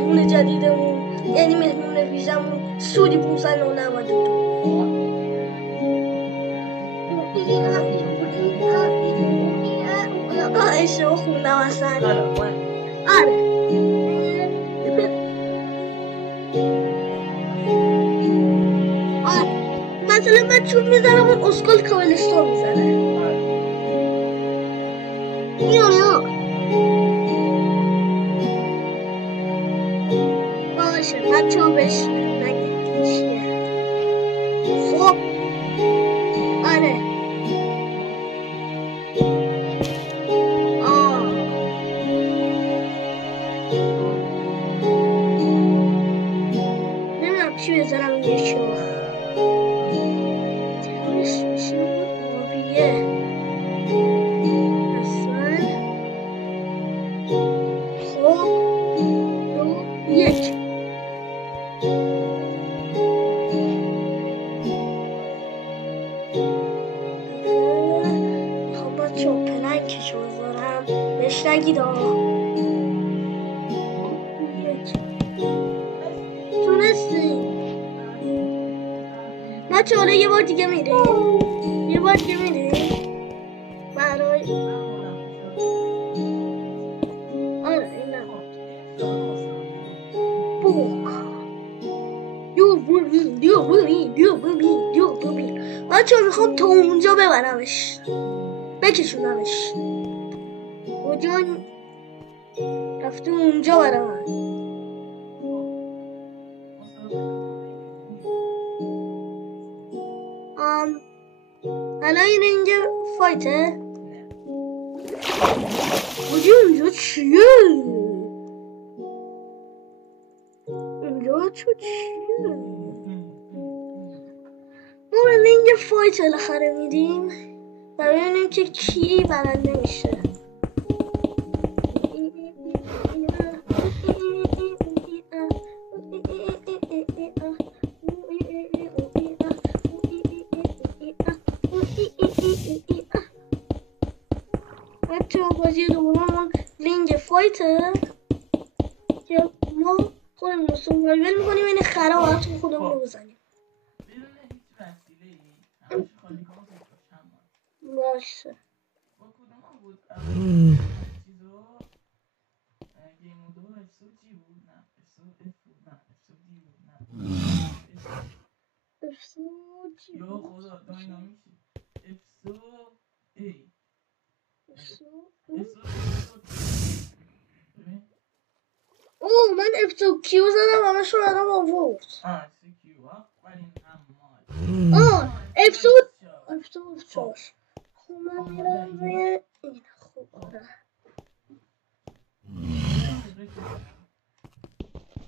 مهمون جدیدمون یعنی مهمون ویژمون سودی 592. اشتباه خوندم اصلا. آره مثلا من چون میزنم اون اسکال کابلستون میزنه. یا باشه بچه ها بهش نگید چیه. خب آره نمیدونم چی بزنم این یکی رو ترش میشه اون آبیه اصلا. خب 2 1 میخوام بچه ها پلنکشو بذارم بهش نگید بچه حالا یه بار دیگه میریم برای آره اینم بچه ها میخوام تا اونجا ببرمش بکشونمش کجا رفته اونجا برم. الان اینجا فایته کجا اونجا چیه؟ اونجا چیه؟ ما اینجا فایت بالاخره میدیم و ببینیم که کی برنده میشه. بچه بازی دوممون لینگ فایته که ما خودمون رو سروایول میکنیم این خرابات خودمون رو بزنیم. باشه اوه من افتو کیو زدم همه شو برام آورد. افتو 4. خب من میرم روی این. خوب آره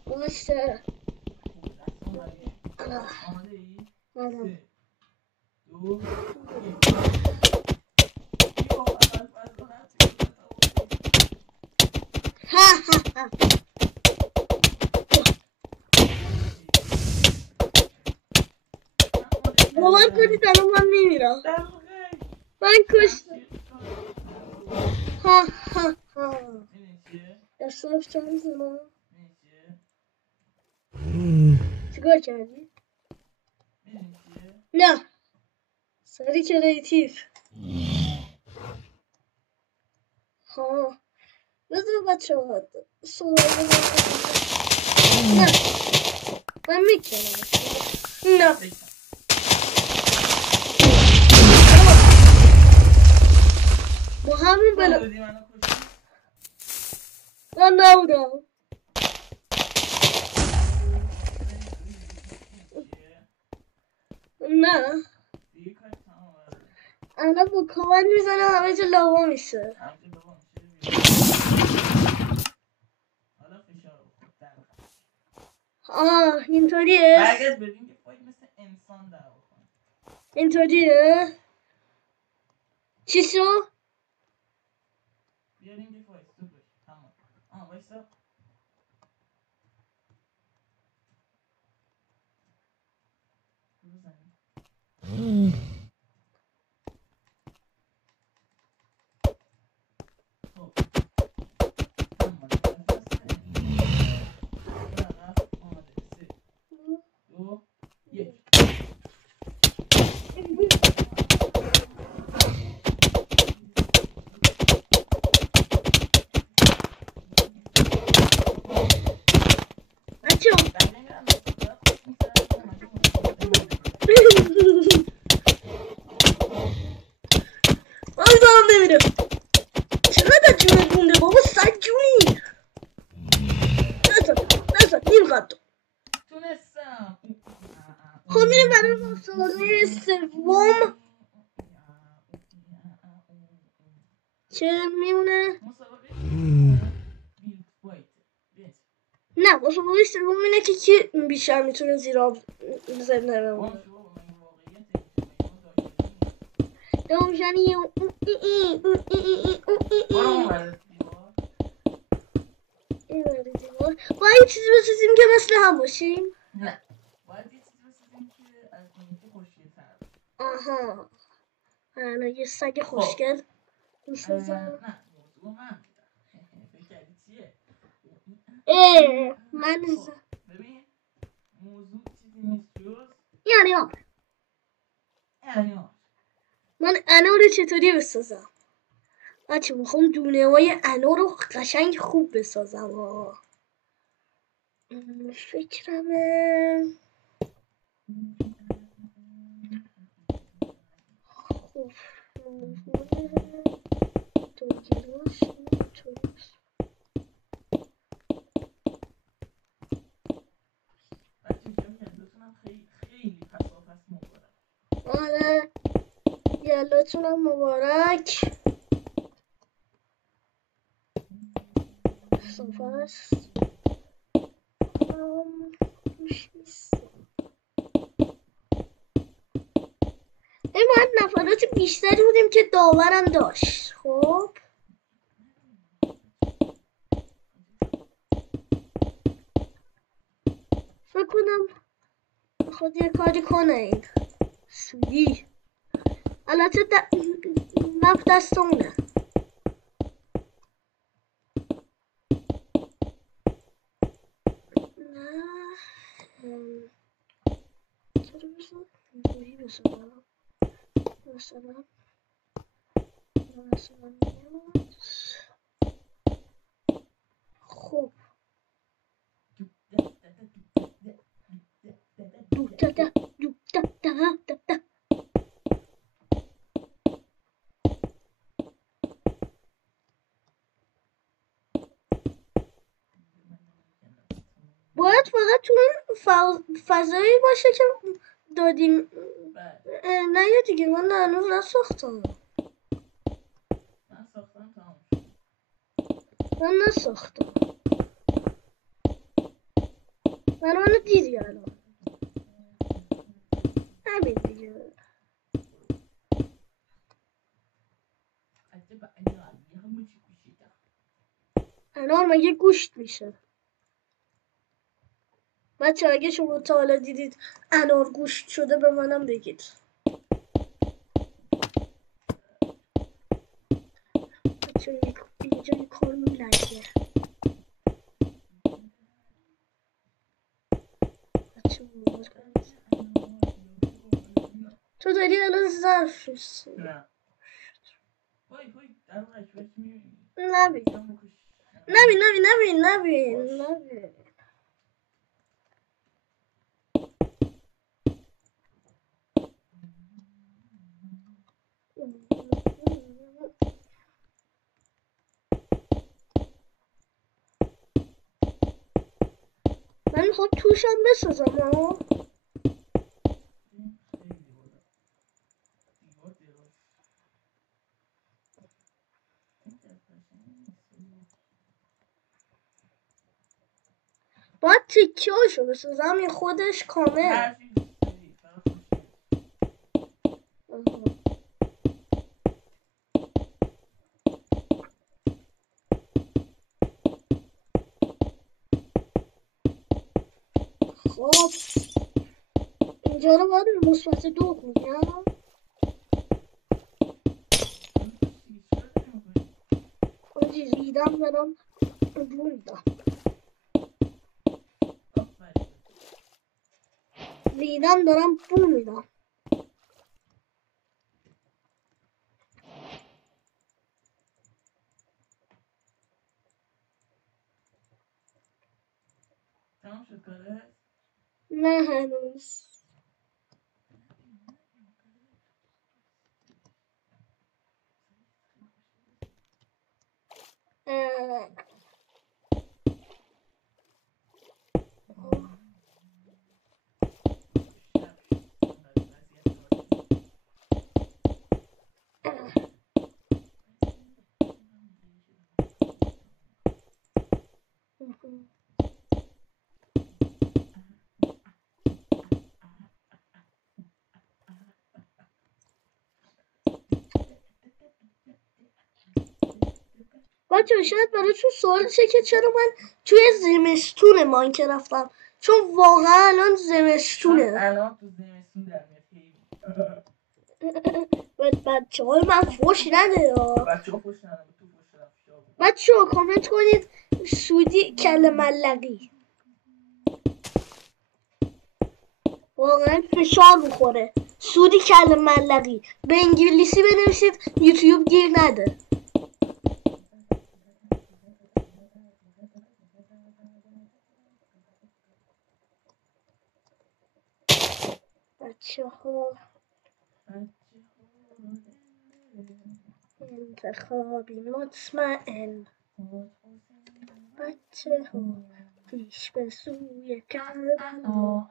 باشه باور کنید الان من میمیرم. من کشتم. دستاف چند زمان چیکار کردی؟ نه سری کریتیف. بذار بچه ها سوال نه من میکنم. نه با همون بلا من نبودم. نه الان با کامل میزنم همه جا لاوا میشه. اینطوریه اینطوریه چی شو؟ بچه آی دارم بمیره. چقدر جونت مونده بابا؟ 100 جونی. نزد نیم قد. تونستم. خب میریم برای مسابقه سوم. چه میمونه؟ نه مسابقه سوم اینه که کی بیشتر میتونه زیر آب زنده بمونه. روشنی باید چیزی بسازیم که مثل هم باشیم. نه باید یه چیزی بسازیم که از اون یکی خوشگل‌تر. آها الان یه سگ خوشگل میسازم. نه موضوع من فکر کردی چیه؟ من ببین موضوع چیزی نیست جز یعنی آب. من انار رو چطوری بسازم؟ بچه میخوام دونه های انار رو قشنگ خوب بسازم. فکرمه خوب خیلی پساف هست مبارک. آره یلاتونم مبارک. صافه است. ما نفرات بیشتری بودیم که داورم داشت. خب فکر کنم خود یه کاری کنه این سودی. البته مپ دستمونه. خب باید فقط تو این فضایی باشه که دادیم. نه یه دیگه من هنوز نساختم. من نساختم. منو دیدی الان. همین دیگه. انار مگه گوشت میشه؟ بچه اگه شما تا حالا دیدید انار گوشت شده به منم بگید. بچه اینجا یه کار میلنگه. بچه تو داری الان ظرف میسی. نبین. من میخوام توشم بسازم. باید تکیه هاشو بسازم یا خودش کامل؟ خب اینجا رو باید مثبت 2 کنیم. آجی ریدم دارم بو میدم. ریدم دارم بو میدم. تمام شد کاره؟ نه هنوز. بچه شاید براتون سوال شه که چرا من توی زمستون ماینکرافتم، چون واقعا الان زمستونه. الان تو زمستون در میاد. بچه های من فوش نده. بچه ها فوش نده، تو فوش نده. بچه ها کامنت کنید سودی کل ملقی. واقعا فشار میخوره. سودی کل ملقی به انگلیسی بنویسید یوتیوب گیر نده. بچه ها انتخابی مطمئن. بچه ها پیش به سوی کربلا.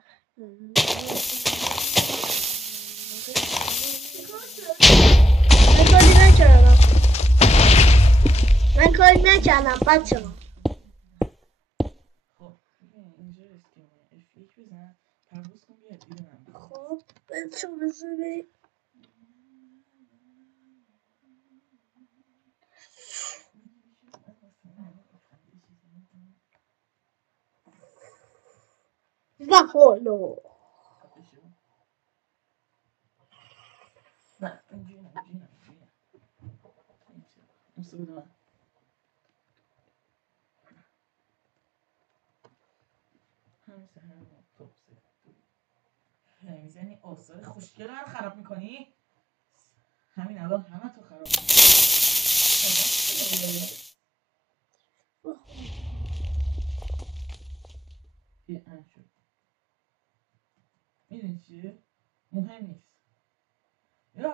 من کاری نکردم بچه ها. خب اینجا اسکیمه F1 بزن پرواز کن بیاد دیگه من. خب بچه ها بزنید و حالا نه اینجوری نه اینجوری نه میزنی آثار خوشگل من خراب میکنی؟ همین الان همه تو خراب میکنی. یه شد میدونی چیه؟ مهم نیست. اینا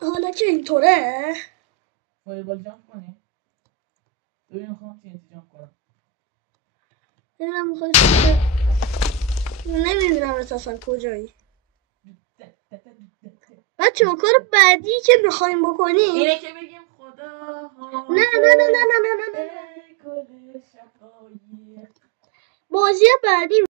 حالا که اینطوره فایربال جامپ کنی؟ ببین میخوام TNT جامپ کنم. ببینم میخوای نمیدونم اصلا کجایی. بچه ها کار بعدی که میخوایم بکنیم اینه که بگیم خدا نه نه نه نه نه نه نه نه گل شقایق. بازی بعدی